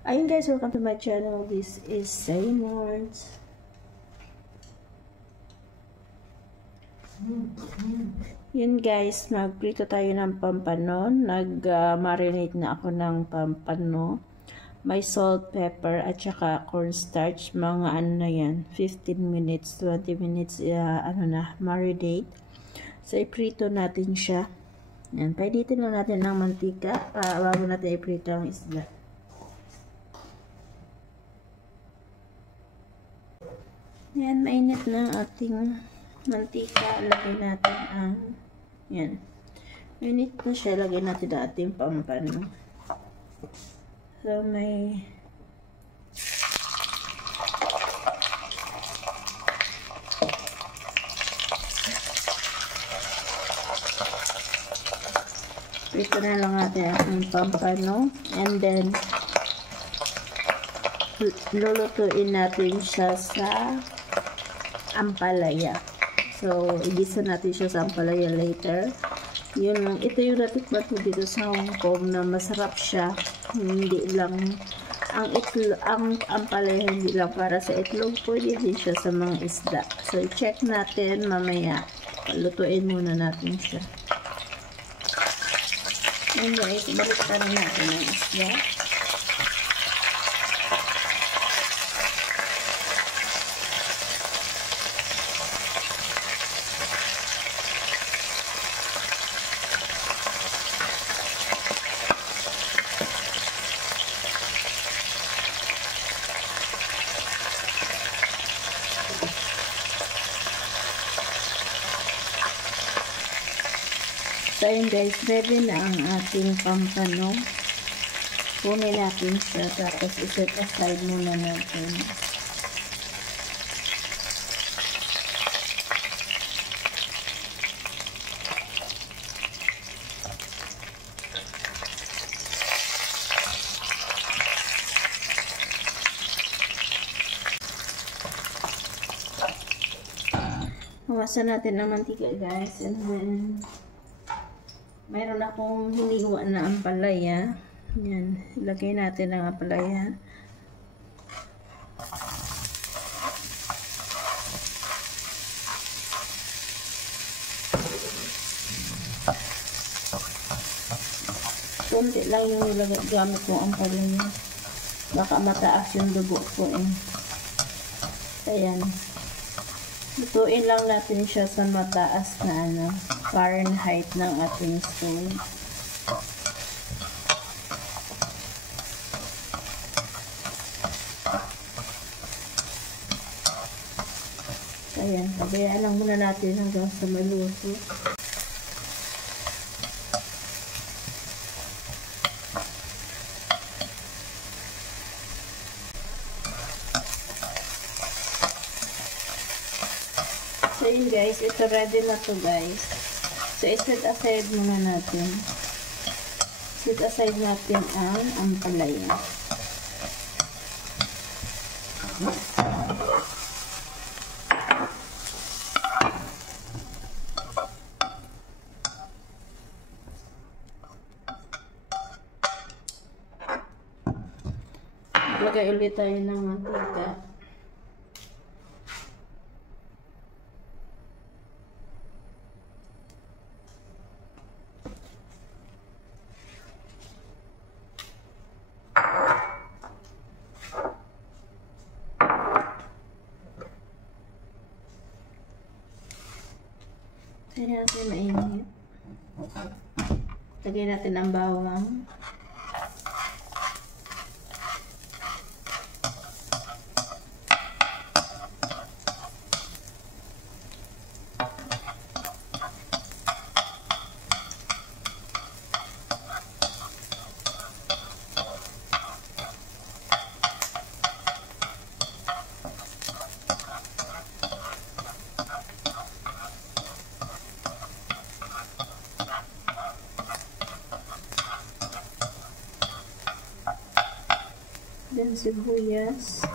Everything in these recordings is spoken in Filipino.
Ayun guys, welcome to my channel. This is Saymords. Yun guys, nagprito tayo ng pampanon. Nag-marinate na ako ng pampano. May salt, pepper, at saka cornstarch. Mga ano na yan, 15 minutes, 20 minutes, marinate. So, iprito natin siya. Yan, painitin na natin ng mantika bago natin iprito ang isda. Yan, mainit na ating mantika. Lagay natin ang yan. Mainit na siya. Lagay natin ang ating pampano. So, may prito na lang natin ang pampano. And then, lulutuin natin siya sa ampalaya. So, igisa natin siya sa ampalaya later. Ito yung natikman ko dito sa Hong Kong na masarap siya. Hindi lang ang ampalaya, hindi lang para sa itlog, pwede din siya sa mga isda. So, i-check natin mamaya. Lutuin muna natin siya. And guys, balikan natin ang isda. So, ayun guys, ready na ang ating pampano. Kunin natin siya, tapos iset aside muna natin. Hawasan natin ang mantika guys, and then mayroon akong hiniwa na ampalaya. Yan, ilagay natin ang ampalaya. Kunti lang yung gamit kong ampalaya. Baka mataas yung dugo ko eh. Ayan. Lutuin lang natin siya sa mataas na Fahrenheit ng ating stove. Ayan, pabayaan lang muna natin hanggang sa maluto. So yun guys, ito ready na to guys. So iset aside muna natin. Set aside natin ang ampalaya. Lagay ulit tayo ng mantika. Kaya natin mainit. Lagay natin ang bawang. Then sibuyas.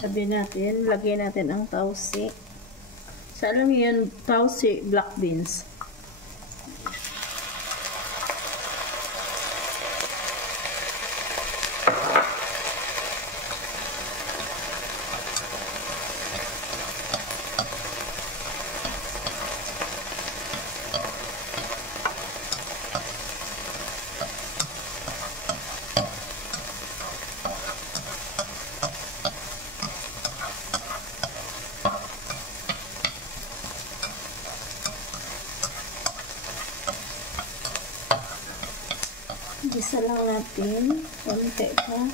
Sabi natin, lagyan natin ang tausi. So, alam niyo yun, tausi, black beans. Isa lang natin, konti pa.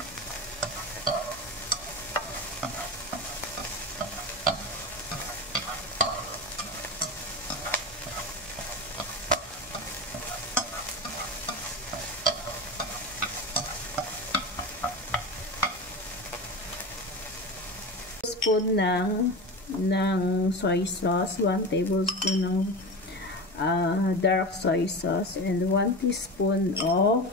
Spoon ng soy sauce, 1 tablespoon ng dark soy sauce, and 1 teaspoon of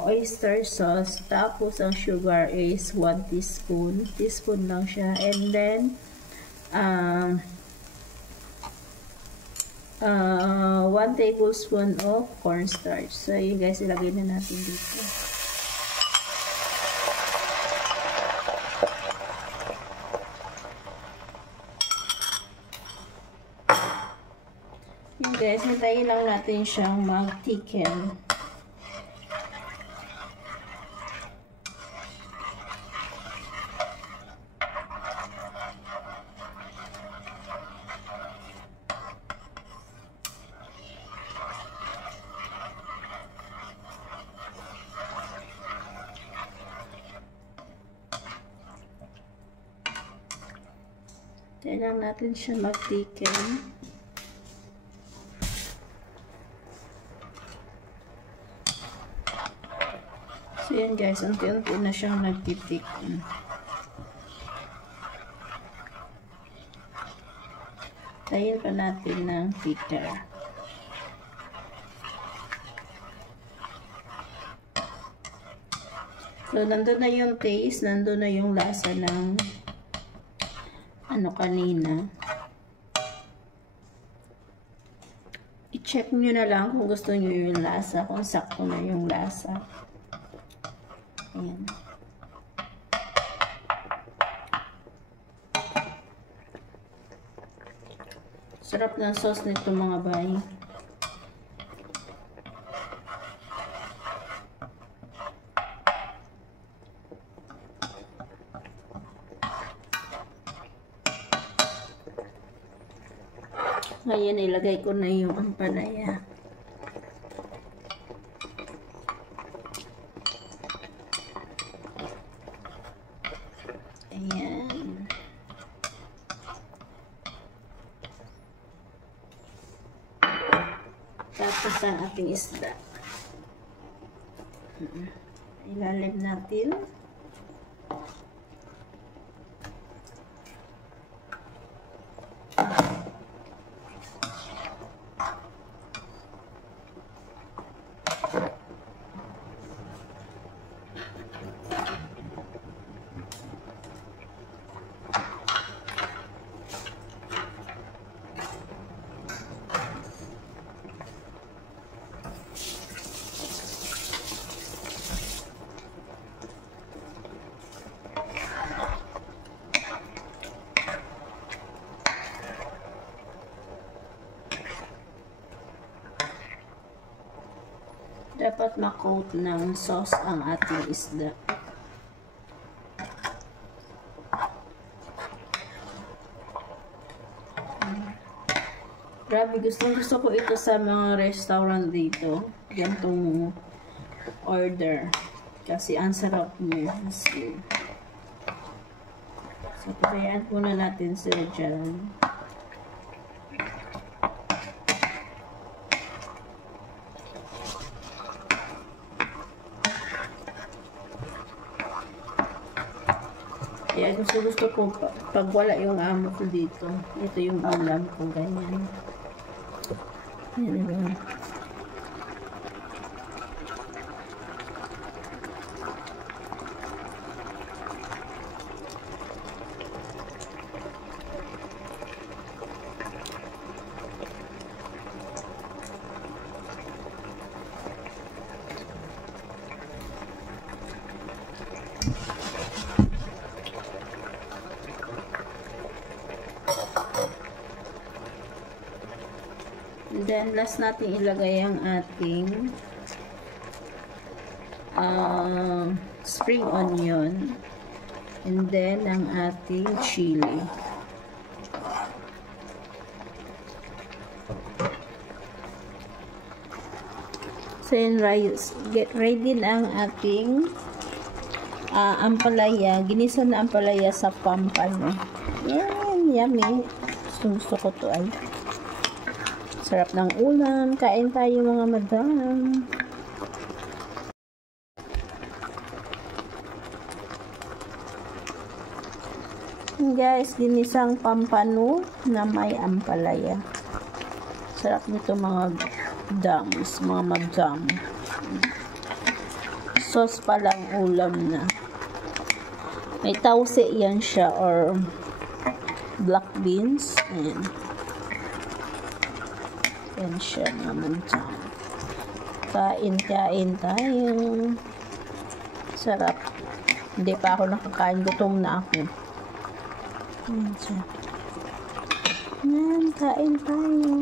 oyster sauce. Tapos ang sugar is 1 teaspoon lang siya, and then 1 tablespoon of cornstarch. So yun guys, ilagay na natin dito. Yun guys, hintayin lang natin siyang mag-thicken. Hintayin lang natin siya mag-thicken. So, yan guys, unti-unti na siyang nagtitik. Tayin pa natin ng thicker. So, nandun na yung taste, nandun na yung lasa ng kanina. I-check nyo na lang kung gusto nyo yung lasa, kung sakto na yung lasa. Ayan. Sarap ng sauce nito mga bay. Ngayon ilagay ko na yung ampalaya. Ayan. Tapos ang ating isda. Ilalim natin. Dapat ma-coat ng sauce ang ating isda. Grabe, gusto ko ito sa mga restaurant dito. Gantong order. Kasi ang sarap niya. So, pabayaan muna natin sila dyan. Kaya gusto ko pag wala yung amo ko dito, ito yung ulam ko, ganyan. Yan diba? then, last natin ilagay ang ating spring onion. And then, ang ating chili. So, yun, get ready na ang ating ampalaya. Ginisa na ampalaya sa pampano. Yan, yummy. Gusto ko to ay. Sarap ng ulam. Kain tayo mga madam. Guys, ginisang pampano na may ampalaya. Sarap nito mga dams, mga madam. Sauce pa lang ulam na. May tausi yan siya or black beans. Ayan. Yan siya naman dyan. Kain tayo. Sarap. Hindi pa ako nakakain. Gutom na ako. Yan siya. Yan, kain tayo.